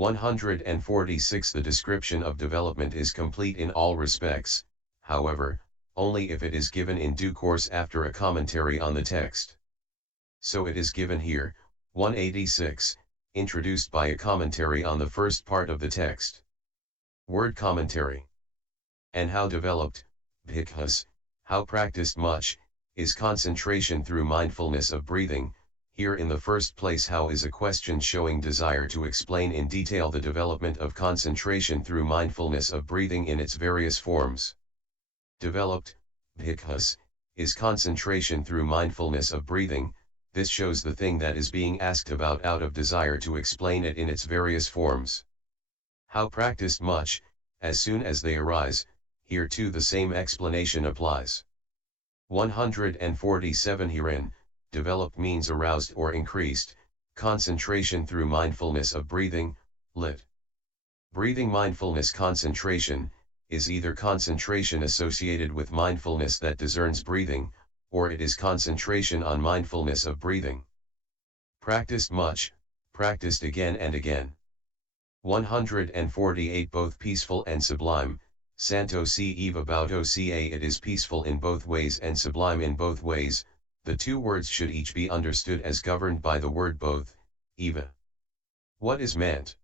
146 The description of development is complete in all respects, however, only if it is given in due course after a commentary on the text. So it is given here, 186, introduced by a commentary on the first part of the text. Word commentary. And how developed, bhikkhus, how practiced much, is concentration through mindfulness of breathing. Here in the first place how is a question showing desire to explain in detail the development of concentration through mindfulness of breathing in its various forms. Developed, bhikkhus, is concentration through mindfulness of breathing. This shows the thing that is being asked about out of desire to explain it in its various forms. How practiced much, as soon as they arise, here too the same explanation applies. 147 Herein, developed means aroused or increased, concentration through mindfulness of breathing, lit. Breathing mindfulness concentration, is either concentration associated with mindfulness that discerns breathing, or it is concentration on mindfulness of breathing. Practiced much, practiced again and again. 148 Both peaceful and sublime, Santo si eva baudo ca it is peaceful in both ways and sublime in both ways. The two words should each be understood as governed by the word both, eva. What is meant?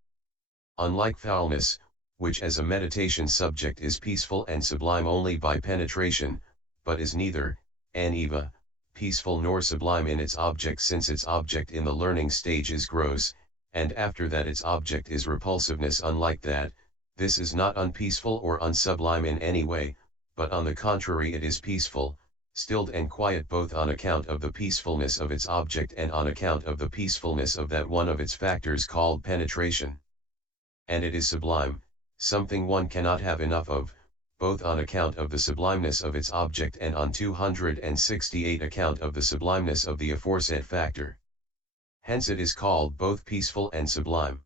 Unlike foulness, which as a meditation subject is peaceful and sublime only by penetration, but is neither, eva, peaceful nor sublime in its object, since its object in the learning stage is gross, and after that its object is repulsiveness. Unlike that, this is not unpeaceful or unsublime in any way, but on the contrary it is peaceful, stilled and quiet both on account of the peacefulness of its object and on account of the peacefulness of that one of its factors called penetration. And it is sublime, something one cannot have enough of, both on account of the sublimeness of its object and on 268 account of the sublimeness of the aforesaid factor. Hence it is called both peaceful and sublime.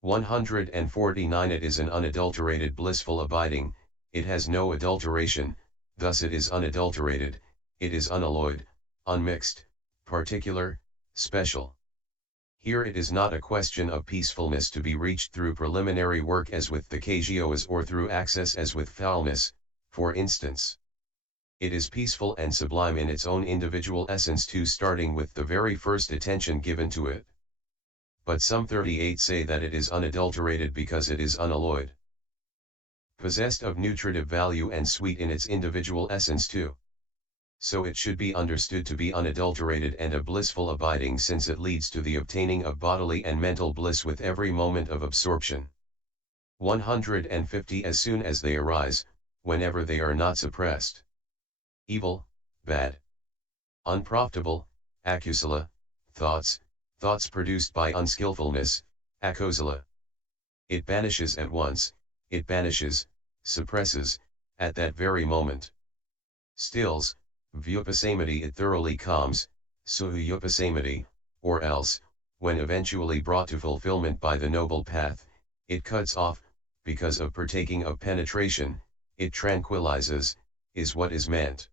149 It is an unadulterated blissful abiding, it has no adulteration, thus it is unadulterated, it is unalloyed, unmixed, particular, special. Here it is not a question of peacefulness to be reached through preliminary work as with the Kagyoas or through access as with foulness, for instance. It is peaceful and sublime in its own individual essence too, starting with the very first attention given to it. But some 38 say that it is unadulterated because it is unalloyed. Possessed of nutritive value and sweet in its individual essence too. So it should be understood to be unadulterated and a blissful abiding, since it leads to the obtaining of bodily and mental bliss with every moment of absorption. 150 As soon as they arise, whenever they are not suppressed. Evil, bad, unprofitable, akusala, thoughts produced by unskillfulness, akosala. It banishes at once, it banishes, suppresses, at that very moment. Stills, vyupasamati it thoroughly calms, suhyupasamati, or else, when eventually brought to fulfillment by the noble path, it cuts off, because of partaking of penetration, it tranquilizes, is what is meant.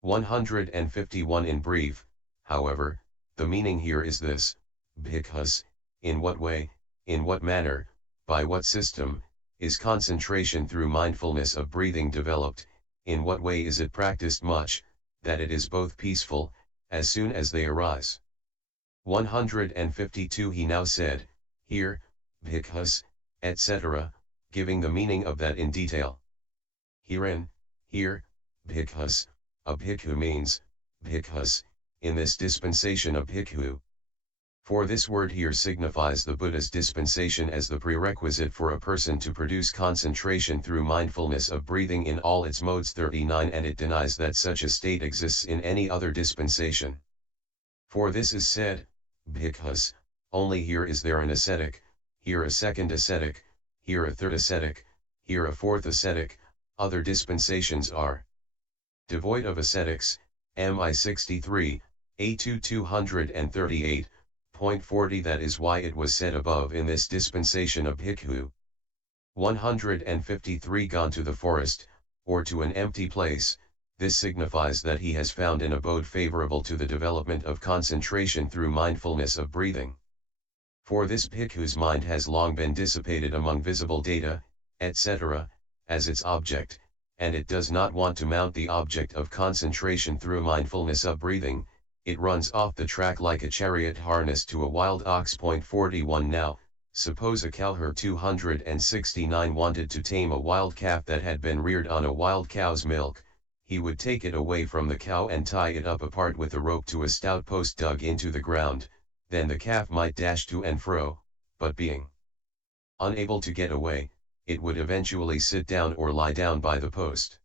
151 In brief, however, the meaning here is this: bhikkhus, in what way, in what manner, by what system, is concentration through mindfulness of breathing developed, in what way is it practiced much, that it is both peaceful, as soon as they arise. 152 He now said, here, bhikkhus, etc., giving the meaning of that in detail. Herein, here, bhikkhus, a bhikkhu means, bhikkhus, in this dispensation of bhikkhu. For this word here signifies the Buddha's dispensation as the prerequisite for a person to produce concentration through mindfulness of breathing in all its modes. 39 And it denies that such a state exists in any other dispensation. For this is said, bhikkhus, only here is there an ascetic, here a second ascetic, here a third ascetic, here a fourth ascetic, other dispensations are devoid of ascetics. MI 63, A2 238. 40 That is why it was said above, in this dispensation of bhikkhu. 153 Gone to the forest, or to an empty place, this signifies that he has found an abode favorable to the development of concentration through mindfulness of breathing. For this bhikkhu's mind has long been dissipated among visible data, etc., as its object, and it does not want to mount the object of concentration through mindfulness of breathing. It runs off the track like a chariot harnessed to a wild ox. 41 Now, suppose a cowherd 269 wanted to tame a wild calf that had been reared on a wild cow's milk. He would take it away from the cow and tie it up apart with a rope to a stout post dug into the ground. Then the calf might dash to and fro, but being unable to get away, it would eventually sit down or lie down by the post.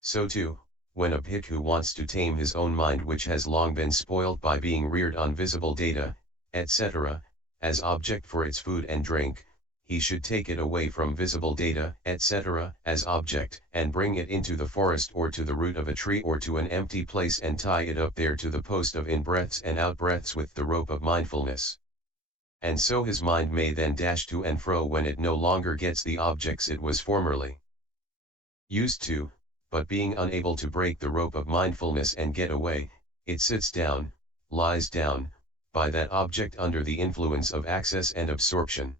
So too, when a bhikkhu wants to tame his own mind, which has long been spoilt by being reared on visible data, etc., as object for its food and drink, he should take it away from visible data, etc., as object, and bring it into the forest or to the root of a tree or to an empty place and tie it up there to the post of in-breaths and out-breaths with the rope of mindfulness. And so his mind may then dash to and fro when it no longer gets the objects it was formerly used to, but being unable to break the rope of mindfulness and get away, it sits down, lies down, by that object under the influence of access and absorption.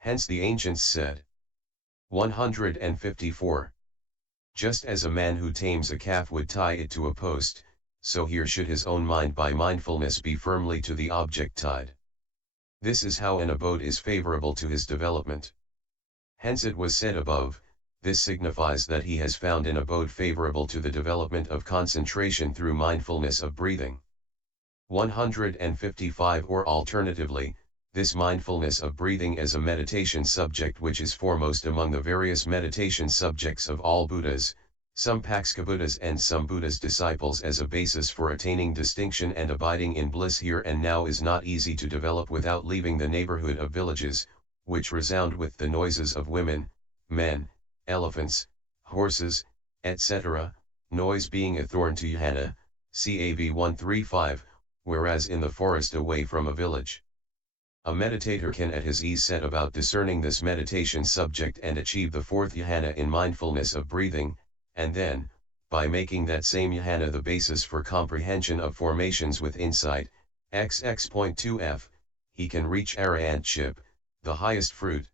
Hence the ancients said. 154. Just as a man who tames a calf would tie it to a post, so here should his own mind by mindfulness be firmly to the object tied. This is how an abode is favorable to his development. Hence it was said above, this signifies that he has found an abode favorable to the development of concentration through mindfulness of breathing. 155 Or alternatively, this mindfulness of breathing as a meditation subject which is foremost among the various meditation subjects of all Buddhas, some Paksha Buddhas and some Buddha's disciples as a basis for attaining distinction and abiding in bliss here and now is not easy to develop without leaving the neighborhood of villages, which resound with the noises of women, men, elephants, horses, etc., noise being a thorn to Jhana, CAV 135, whereas in the forest away from a village, a meditator can at his ease set about discerning this meditation subject and achieve the fourth jhana in mindfulness of breathing, and then, by making that same jhana the basis for comprehension of formations with insight, XX.2f, he can reach arahantship, the highest fruit.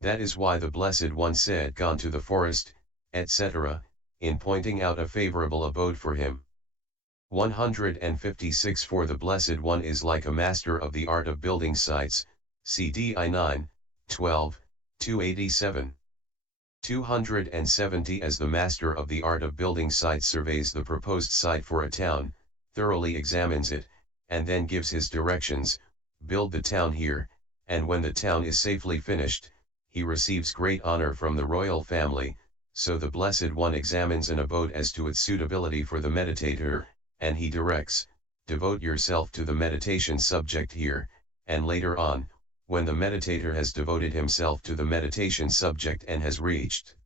That is why the Blessed One said gone to the forest, etc., in pointing out a favorable abode for him. 156 For the Blessed One is like a master of the art of building sites, CDI 9, 12, 287. 270 As the master of the art of building sites surveys the proposed site for a town, thoroughly examines it, and then gives his directions, build the town here, and when the town is safely finished, he receives great honor from the royal family, so the Blessed One examines an abode as to its suitability for the meditator, and he directs, devote yourself to the meditation subject here, and later on, when the meditator has devoted himself to the meditation subject and has reached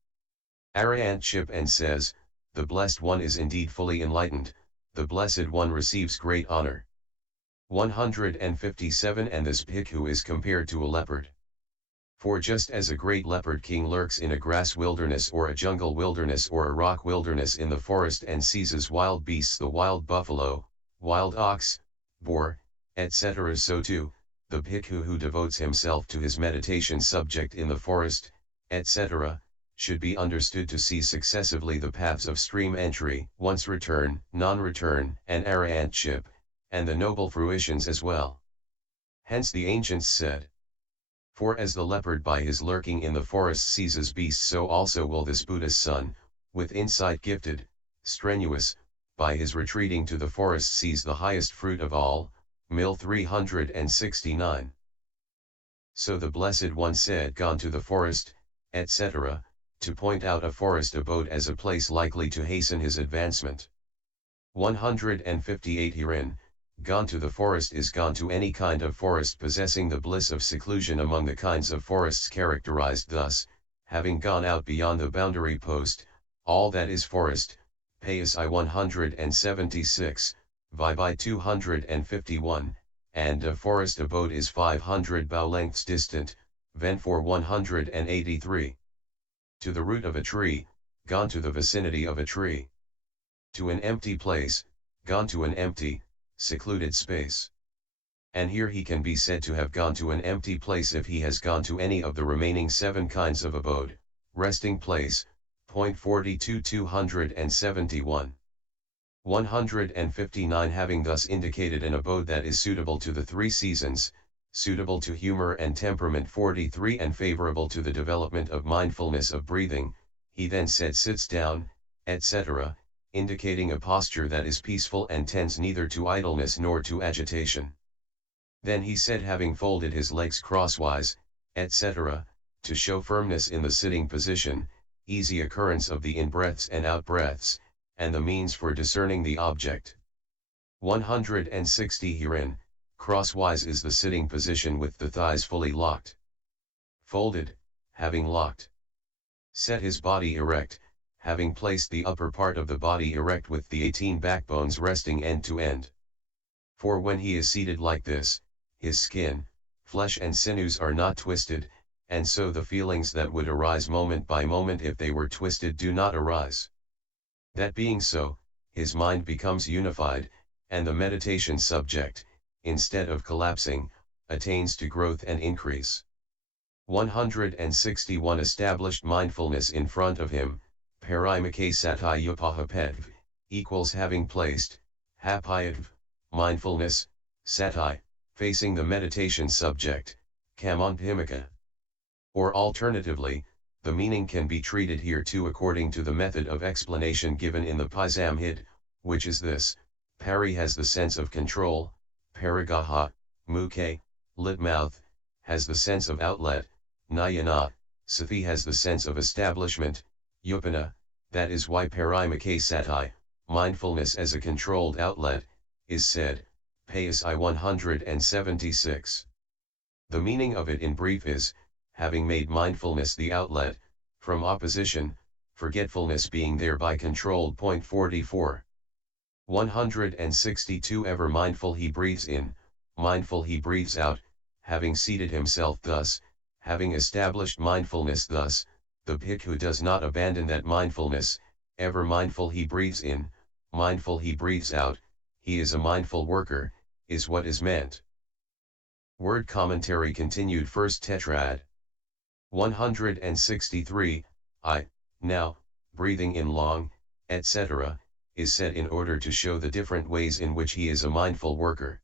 arahantship and says, the Blessed One is indeed fully enlightened, the Blessed One receives great honor. 157 And this bhikkhu is compared to a leopard. For just as a great leopard king lurks in a grass wilderness or a jungle wilderness or a rock wilderness in the forest and seizes wild beasts, the wild buffalo, wild ox, boar, etc., so too, the bhikkhu who devotes himself to his meditation subject in the forest, etc., should be understood to see successively the paths of stream entry, once return, non-return, and arahantship, and the noble fruitions as well. Hence the ancients said, for as the leopard by his lurking in the forest seizes beasts, so also will this Buddha's son, with insight gifted, strenuous, by his retreating to the forest seize the highest fruit of all. Mil 369. So the Blessed One said gone to the forest, etc., to point out a forest abode as a place likely to hasten his advancement. 158 Herein, gone to the forest is gone to any kind of forest possessing the bliss of seclusion among the kinds of forests characterized thus, having gone out beyond the boundary post, all that is forest, PSI 176, by 251, and a forest abode is 500 bow lengths distant, Ven 4 183. To the root of a tree, gone to the vicinity of a tree. To an empty place, gone to an empty, secluded space. and here he can be said to have gone to an empty place if he has gone to any of the remaining 7 kinds of abode, resting place. Point 42 271. 159 Having thus indicated an abode that is suitable to the 3 seasons, suitable to humor and temperament 43 and favorable to the development of mindfulness of breathing, he then said sits down, etc., indicating a posture that is peaceful and tends neither to idleness nor to agitation. Then he said having folded his legs crosswise, etc., to show firmness in the sitting position, easy occurrence of the in-breaths and out-breaths, and the means for discerning the object. 160 Herein, crosswise is the sitting position with the thighs fully locked. Folded, having locked. Set his body erect, having placed the upper part of the body erect with the 18 backbones resting end to end. For when he is seated like this, his skin, flesh and sinews are not twisted, and so the feelings that would arise moment by moment if they were twisted do not arise. That being so, his mind becomes unified, and the meditation subject, instead of collapsing, attains to growth and increase. 161 Established mindfulness in front of him, parimake satyupahapetv, equals having placed, hapayatv, mindfulness, sati, facing the meditation subject, kamanpimaka. Or alternatively, the meaning can be treated here too according to the method of explanation given in the Pasamhid, which is this: pari has the sense of control, paragaha, mukhe, lit mouth, has the sense of outlet, nayana, sathi has the sense of establishment, upana, that is why parimake sati, mindfulness as a controlled outlet, is said, Pasi 176. The meaning of it in brief is, having made mindfulness the outlet, from opposition, forgetfulness being thereby controlled. Point 44. 162 Ever mindful he breathes in, mindful he breathes out, having seated himself thus, having established mindfulness thus, the bhikkhu does not abandon that mindfulness, ever mindful he breathes in, mindful he breathes out, he is a mindful worker, is what is meant. Word commentary continued. First tetrad. 163, now, breathing in long, etc., is said in order to show the different ways in which he is a mindful worker.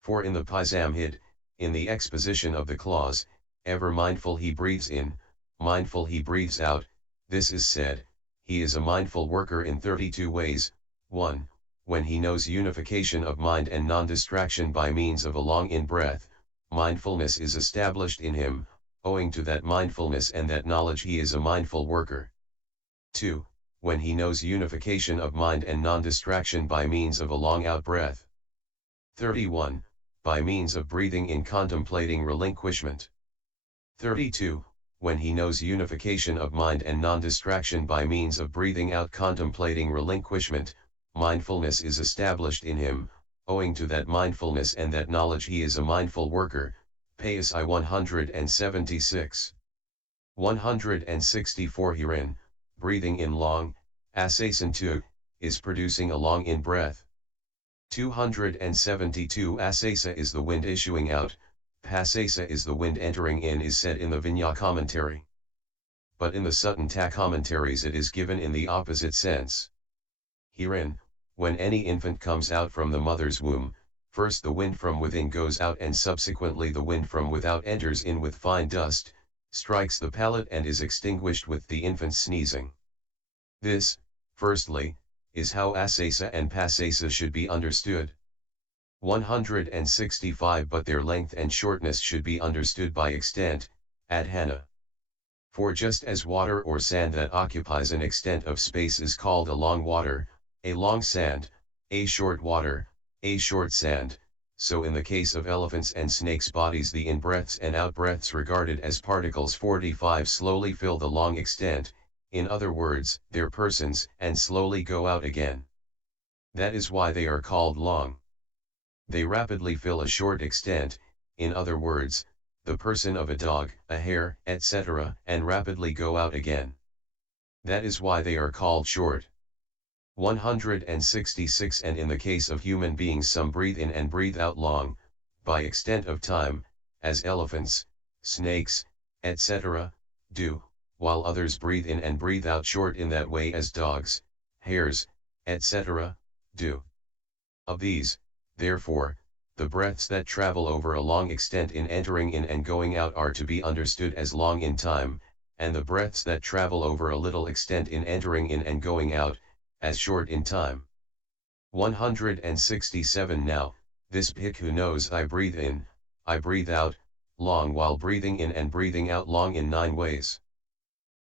For in the Pasamhid, in the exposition of the clause, ever mindful he breathes in, mindful he breathes out, this is said, he is a mindful worker in 32 ways. 1. When he knows unification of mind and non-distraction by means of a long in-breath, mindfulness is established in him, owing to that mindfulness and that knowledge he is a mindful worker. 2. When he knows unification of mind and non-distraction by means of a long out-breath. 31. By means of breathing in contemplating relinquishment. 32. When he knows unification of mind and non-distraction by means of breathing out contemplating relinquishment, mindfulness is established in him, owing to that mindfulness and that knowledge he is a mindful worker. Pasi 176. 164 Herein, breathing in long, asasantu, is producing a long in-breath. 272 Asasa is the wind issuing out, pasasa is the wind entering in is said in the Vinaya commentary. But in the Sutta commentaries it is given in the opposite sense. Herein, when any infant comes out from the mother's womb, first the wind from within goes out and subsequently the wind from without enters in with fine dust, strikes the palate and is extinguished with the infant's sneezing. This, firstly, is how asasa and pasasa should be understood. 165 But their length and shortness should be understood by extent, adhana. For just as water or sand that occupies an extent of space is called a long water, a long sand, a short water, a short sand, so in the case of elephants and snakes' bodies the in-breaths and out-breaths regarded as particles 45 slowly fill the long extent, in other words, their persons, and slowly go out again. That is why they are called long. They rapidly fill a short extent, in other words, the person of a dog, a hare, etc., and rapidly go out again. That is why they are called short. 166 And in the case of human beings some breathe in and breathe out long, by extent of time, as elephants, snakes, etc., do, while others breathe in and breathe out short in that way as dogs, hares, etc., do. Of these, therefore, the breaths that travel over a long extent in entering in and going out are to be understood as long in time, and the breaths that travel over a little extent in entering in and going out, as short in time. 167 Now, this bhikkhu knows I breathe in, I breathe out, long while breathing in and breathing out long in 9 ways.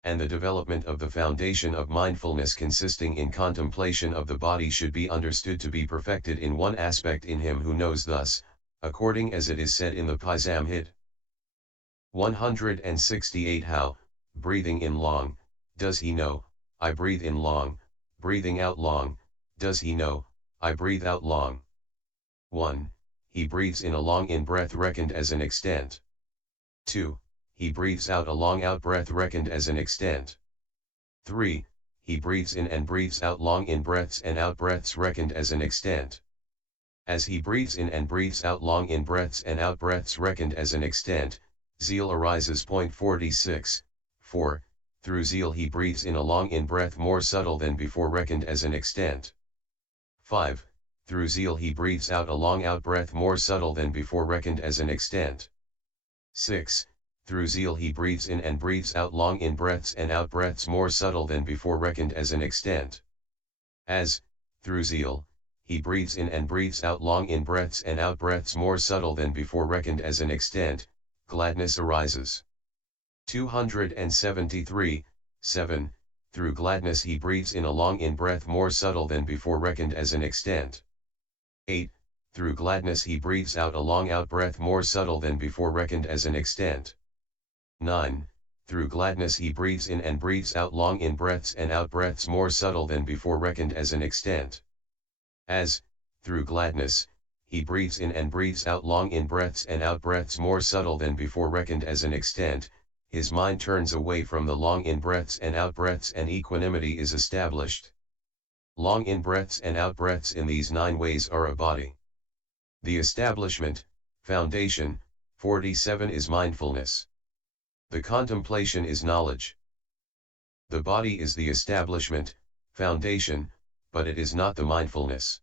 And the development of the foundation of mindfulness consisting in contemplation of the body should be understood to be perfected in one aspect in him who knows thus, according as it is said in the Samhita. 168 How, breathing in long, does he know, I breathe in long, breathing out long, does he know, I breathe out long? 1. He breathes in a long in-breath reckoned as an extent. 2. He breathes out a long out-breath reckoned as an extent. 3. He breathes in and breathes out long in-breaths and out-breaths reckoned as an extent. As he breathes in and breathes out long in-breaths and out-breaths reckoned as an extent, zeal arises. 46. 4. Through zeal he breathes in a long in-breath more subtle than before reckoned as an extent. 5. Through zeal he breathes out a long out-breath more subtle than before reckoned as an extent. 6. Through zeal he breathes in and breathes out long in-breaths and out-breaths more subtle than before reckoned as an extent. As, through zeal, he breathes in and breathes out long in-breaths and out-breaths more subtle than before reckoned as an extent, gladness arises. 273, 7. Through gladness he breathes in a long in-breath more subtle than before reckoned as an extent. 8. Through gladness he breathes out a long out-breath more subtle than before reckoned as an extent. 9. Through gladness he breathes in and breathes out long in-breaths and out-breaths more subtle than before reckoned as an extent. As, through gladness, he breathes in and breathes out long in-breaths and out-breaths more subtle than before reckoned as an extent, his mind turns away from the long in-breaths and out-breaths and equanimity is established. Long in-breaths and out-breaths in these 9 ways are a body. The establishment, foundation, 47 is mindfulness. The contemplation is knowledge. The body is the establishment, foundation, but it is not the mindfulness.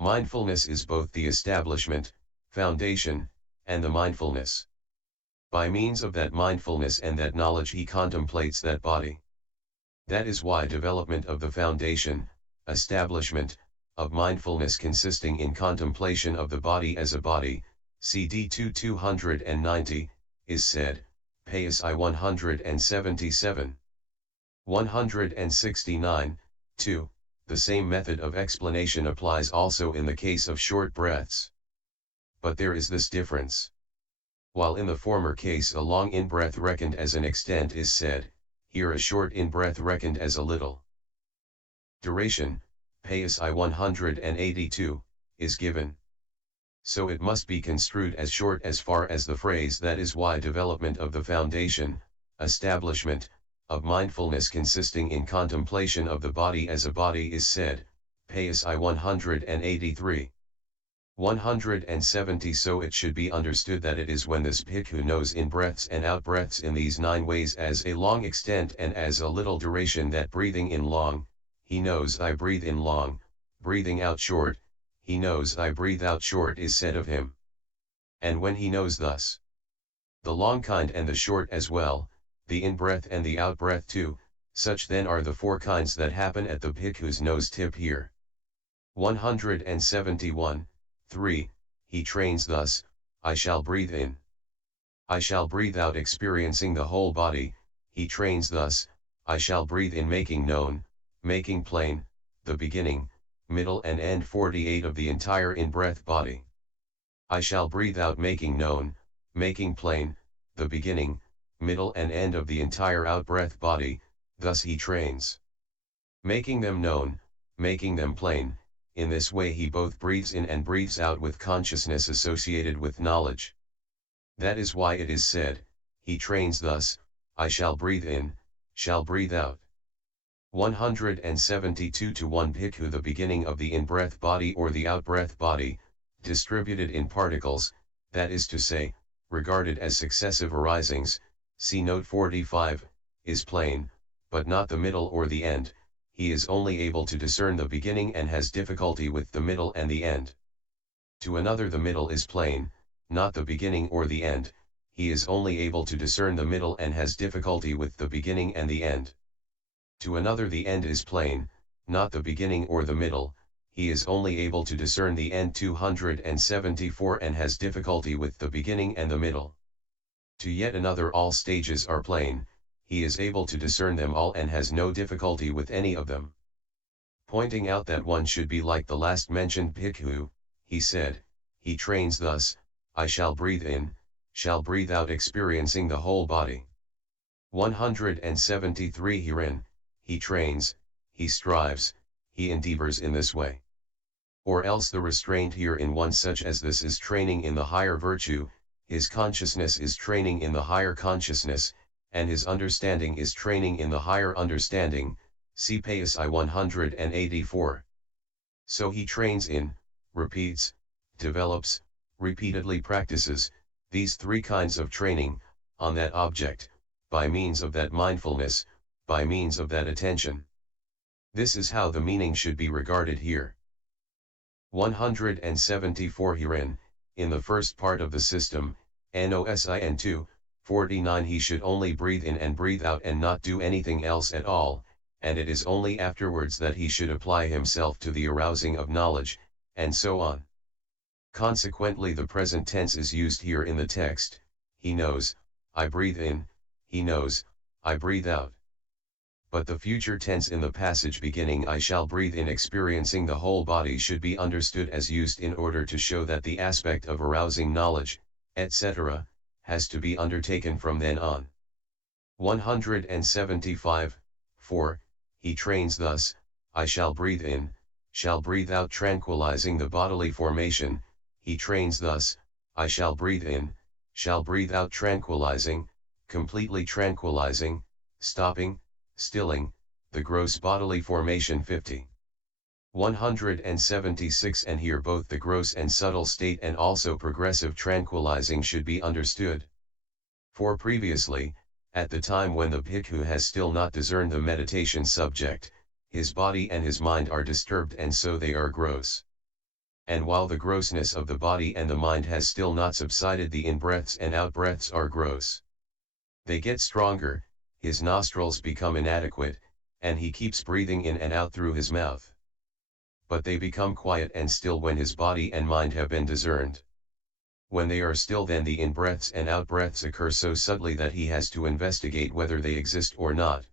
Mindfulness is both the establishment, foundation, and the mindfulness. By means of that mindfulness and that knowledge he contemplates that body. That is why development of the foundation, establishment, of mindfulness consisting in contemplation of the body as a body, CD 290, is said, PSI 177. 169, 2. The same method of explanation applies also in the case of short breaths. But there is this difference. While in the former case a long in-breath reckoned as an extent is said, here a short in-breath reckoned as a little. Duration, PSI 182, is given. So it must be construed as short as far as the phrase that is why development of the foundation, establishment, of mindfulness consisting in contemplation of the body as a body is said, PSI 183. 170 So it should be understood that it is when this bhikkhu knows in-breaths and out-breaths in these 9 ways as a long extent and as a little duration that breathing in long, he knows I breathe in long, breathing out short, he knows I breathe out short is said of him. And when he knows thus, the long kind and the short as well, the in-breath and the out-breath too, such then are the 4 kinds that happen at the bhikkhu's nose tip here. 171, 3, he trains thus, I shall breathe in. I shall breathe out experiencing the whole body, he trains thus, I shall breathe in making known, making plain, the beginning, middle and end 48 of the entire in-breath body. I shall breathe out making known, making plain, the beginning, middle and end of the entire out-breath body, thus he trains. Making them known, making them plain, in this way he both breathes in and breathes out with consciousness associated with knowledge. That is why it is said, he trains thus, I shall breathe in, shall breathe out. 172 to 1 bhikkhu The beginning of the in-breath body or the out-breath body, distributed in particles, that is to say, regarded as successive arisings, see note 45, is plain, but not the middle or the end. He is only able to discern the beginning and has difficulty with the middle and the end. To another the middle is plain, not the beginning or the end, he is only able to discern the middle and has difficulty with the beginning and the end. To another the end is plain, not the beginning or the middle, he is only able to discern the end 274 and has difficulty with the beginning and the middle. To yet another all stages are plain, he is able to discern them all and has no difficulty with any of them. Pointing out that one should be like the last mentioned bhikkhu, he said, he trains thus, I shall breathe in, shall breathe out experiencing the whole body. 173 Herein, he trains, he strives, he endeavors in this way. Or else the restraint here in one such as this is training in the higher virtue, his consciousness is training in the higher consciousness, and his understanding is training in the higher understanding, see PSI 184. So he trains in, repeats, develops, repeatedly practices, these three kinds of training, on that object, by means of that mindfulness, by means of that attention. This is how the meaning should be regarded here. 174 Herein, in the first part of the system, NOSIN 249 he should only breathe in and breathe out and not do anything else at all, and it is only afterwards that he should apply himself to the arousing of knowledge, and so on. Consequently the present tense is used here in the text, he knows, I breathe in, he knows, I breathe out. But the future tense in the passage beginning I shall breathe in experiencing the whole body should be understood as used in order to show that the aspect of arousing knowledge, etc., has to be undertaken from then on. 175, 4, he trains thus, I shall breathe in, shall breathe out tranquilizing the bodily formation, he trains thus, I shall breathe in, shall breathe out tranquilizing, completely tranquilizing, stopping, stilling, the gross bodily formation 50. 176 and here both the gross and subtle state and also progressive tranquilizing should be understood. For previously, at the time when the bhikkhu has still not discerned the meditation subject, his body and his mind are disturbed and so they are gross. And while the grossness of the body and the mind has still not subsided, the in-breaths and out-breaths are gross. They get stronger, his nostrils become inadequate, and he keeps breathing in and out through his mouth. But they become quiet and still when his body and mind have been discerned. When they are still, then the in-breaths and out-breaths occur so subtly that he has to investigate whether they exist or not.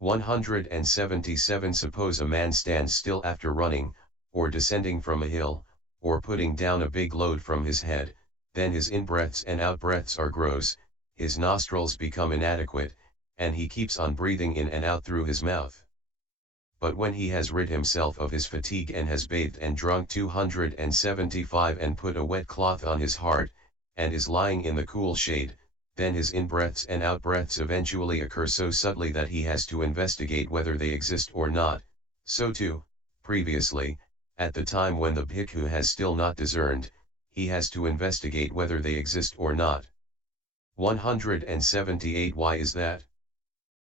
177 Suppose a man stands still after running, or descending from a hill, or putting down a big load from his head, then his in-breaths and out-breaths are gross, his nostrils become inadequate, and he keeps on breathing in and out through his mouth. But when he has rid himself of his fatigue and has bathed and drunk 275 and put a wet cloth on his heart, and is lying in the cool shade, then his in-breaths and out-breaths eventually occur so subtly that he has to investigate whether they exist or not. So too, previously, at the time when the bhikkhu has still not discerned, he has to investigate whether they exist or not. 178 Why is that?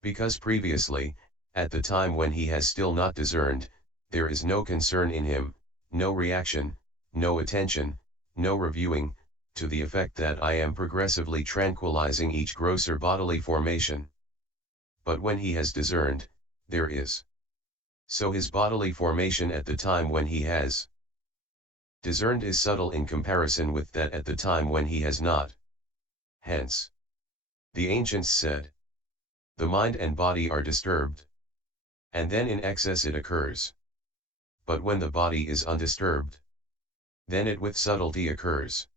Because previously, at the time when he has still not discerned, there is no concern in him, no reaction, no attention, no reviewing, to the effect that I am progressively tranquilizing each grosser bodily formation. But when he has discerned, there is. So his bodily formation at the time when he has discerned is subtle in comparison with that at the time when he has not. Hence, the ancients said, the mind and body are disturbed. And then in excess it occurs. But when the body is undisturbed, then it with subtlety occurs.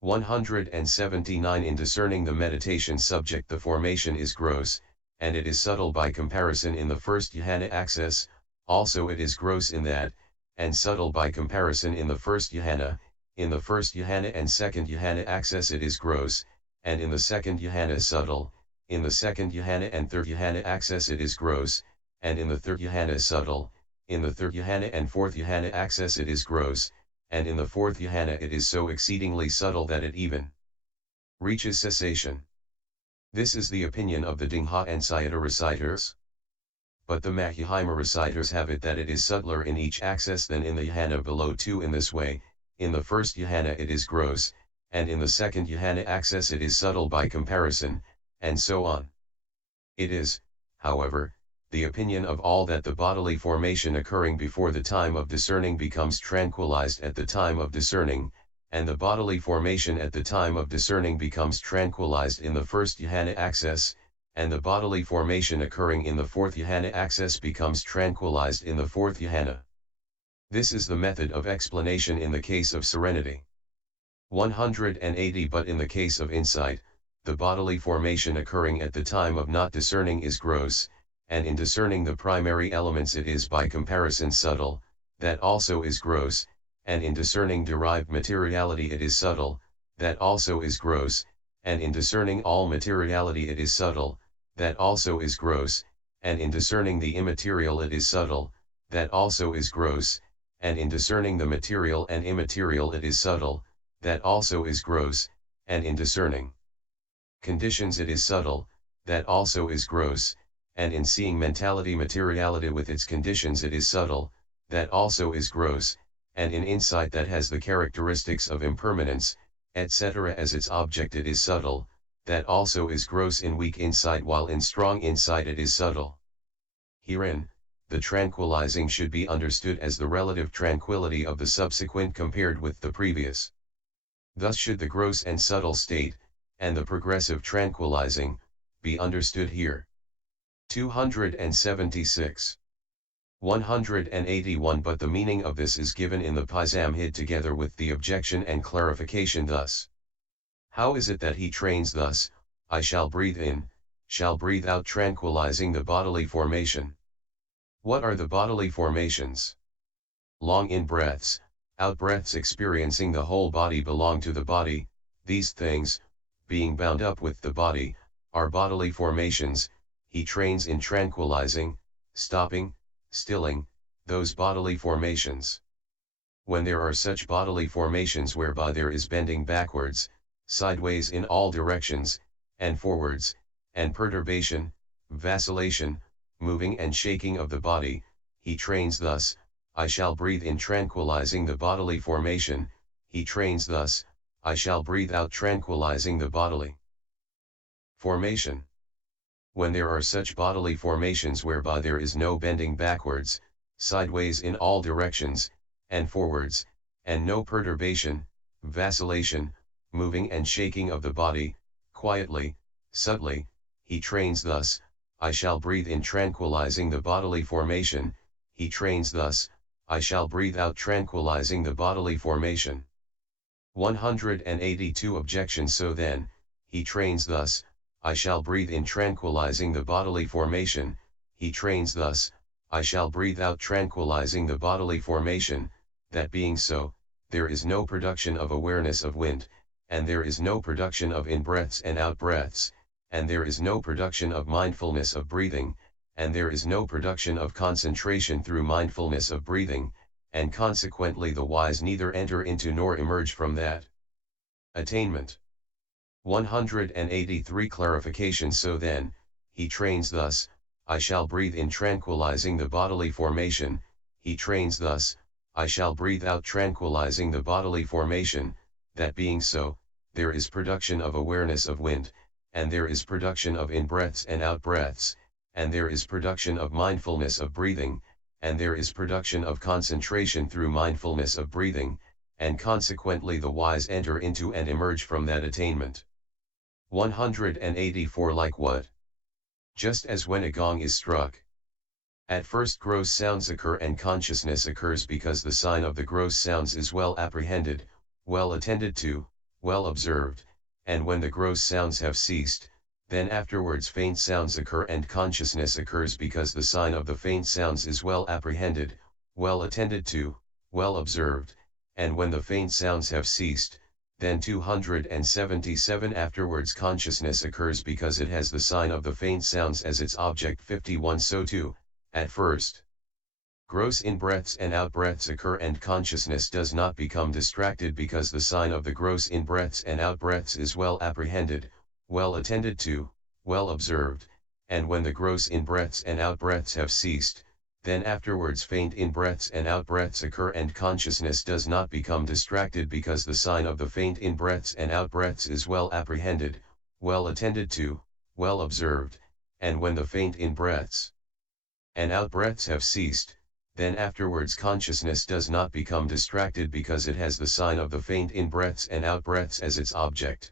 179 In discerning the meditation subject the formation is gross, and it is subtle by comparison in the first jhana access, also it is gross in that, and subtle by comparison in the first jhana and second jhana access it is gross, and in the second jhana subtle, in the second jhana and third jhana access it is gross, and in the third jhana subtle, in the third jhana and fourth jhana access it is gross, and in the fourth jhana it is so exceedingly subtle that it even reaches cessation. This is the opinion of the Dingha and Sayadaw reciters. But the Madhyamaka reciters have it that it is subtler in each access than in the jhana below 2 in this way. In the first jhana it is gross, and in the second jhana access it is subtle by comparison, and so on. It is, however, the opinion of all that the bodily formation occurring before the time of discerning becomes tranquilized at the time of discerning, and the bodily formation at the time of discerning becomes tranquilized in the first jhana access, and the bodily formation occurring in the fourth jhana access becomes tranquilized in the fourth jhana. This is the method of explanation in the case of serenity. 180 But in the case of insight, the bodily formation occurring at the time of not discerning is gross, and in discerning the primary elements it is by comparison subtle, that also is gross, and in discerning derived materiality it is subtle, that also is gross, and in discerning all materiality it is subtle, that also is gross, and in discerning the immaterial it is subtle, that also is gross, and in discerning the material and immaterial it is subtle, that also is gross, and in discerning conditions it is subtle, that also is gross, and in seeing mentality materiality with its conditions it is subtle, that also is gross, and in insight that has the characteristics of impermanence, etc. as its object it is subtle, that also is gross in weak insight while in strong insight it is subtle. Herein, the tranquilizing should be understood as the relative tranquility of the subsequent compared with the previous. Thus should the gross and subtle state, and the progressive tranquilizing, be understood here. 276. 181 But the meaning of this is given in the Pizamhid together with the objection and clarification thus. How is it that he trains thus, I shall breathe in, shall breathe out tranquilizing the bodily formation? What are the bodily formations? Long in-breaths, out-breaths experiencing the whole body belong to the body, these things, being bound up with the body, are bodily formations. He trains in tranquilizing, stopping, stilling, those bodily formations. When there are such bodily formations whereby there is bending backwards, sideways in all directions, and forwards, and perturbation, vacillation, moving and shaking of the body, he trains thus, I shall breathe in tranquilizing the bodily formation, he trains thus, I shall breathe out tranquilizing the bodily formation. When there are such bodily formations whereby there is no bending backwards, sideways in all directions, and forwards, and no perturbation, vacillation, moving and shaking of the body, quietly, subtly, he trains thus, I shall breathe in tranquilizing the bodily formation, he trains thus, I shall breathe out tranquilizing the bodily formation. 182 Objection So then, he trains thus, I shall breathe in tranquilizing the bodily formation, he trains thus, I shall breathe out tranquilizing the bodily formation, that being so, there is no production of awareness of wind, and there is no production of in-breaths and out-breaths, and there is no production of mindfulness of breathing, and there is no production of concentration through mindfulness of breathing, and consequently the wise neither enter into nor emerge from that attainment. 183 Clarification So then, he trains thus, I shall breathe in tranquilizing the bodily formation, he trains thus, I shall breathe out tranquilizing the bodily formation, that being so, there is production of awareness of wind, and there is production of in-breaths and out-breaths, and there is production of mindfulness of breathing, and there is production of concentration through mindfulness of breathing, and consequently the wise enter into and emerge from that attainment. 184 Like what? Just as when a gong is struck. At first gross sounds occur and consciousness occurs because the sign of the gross sounds is well apprehended, well attended to, well observed, and when the gross sounds have ceased, then afterwards faint sounds occur and consciousness occurs because the sign of the faint sounds is well apprehended, well attended to, well observed, and when the faint sounds have ceased, then 277 afterwards consciousness occurs because it has the sign of the faint sounds as its object. 51 So too, at first, Gross in-breaths and out-breaths occur and consciousness does not become distracted because the sign of the gross in-breaths and out-breaths is well apprehended, well attended to, well observed, and when the gross in-breaths and out-breaths have ceased, then afterwards faint in-breaths and out-breaths occur and consciousness does not become distracted because the sign of the faint in-breaths and out-breaths is well apprehended, well attended to, well observed, and when the faint in-breaths and out-breaths have ceased, then afterwards consciousness does not become distracted because it has the sign of the faint in-breaths and out-breaths as its object.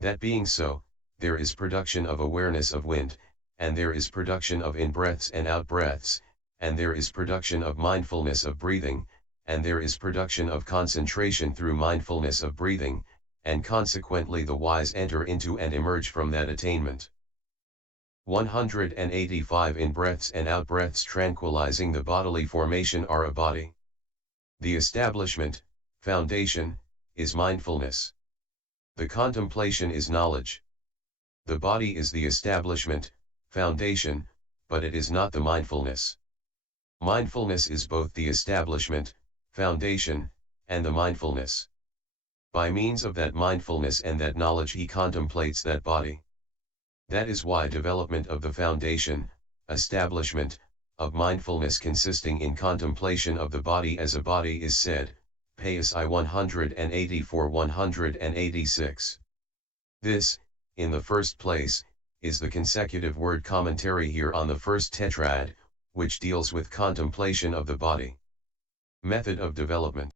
That being so, there is production of awareness of wind, and there is production of in-breaths and out-breaths, and there is production of mindfulness of breathing, and there is production of concentration through mindfulness of breathing, and consequently the wise enter into and emerge from that attainment. 185 In-breaths and out-breaths tranquilizing the bodily formation are a body. The establishment, foundation, is mindfulness. The contemplation is knowledge. The body is the establishment, foundation, but it is not the mindfulness. Mindfulness is both the establishment, foundation, and the mindfulness. By means of that mindfulness and that knowledge he contemplates that body. That is why development of the foundation, establishment, of mindfulness consisting in contemplation of the body as a body is said, PSI 184-186. This, in the first place, is the consecutive word commentary here on the first tetrad, which deals with contemplation of the body. Method of development.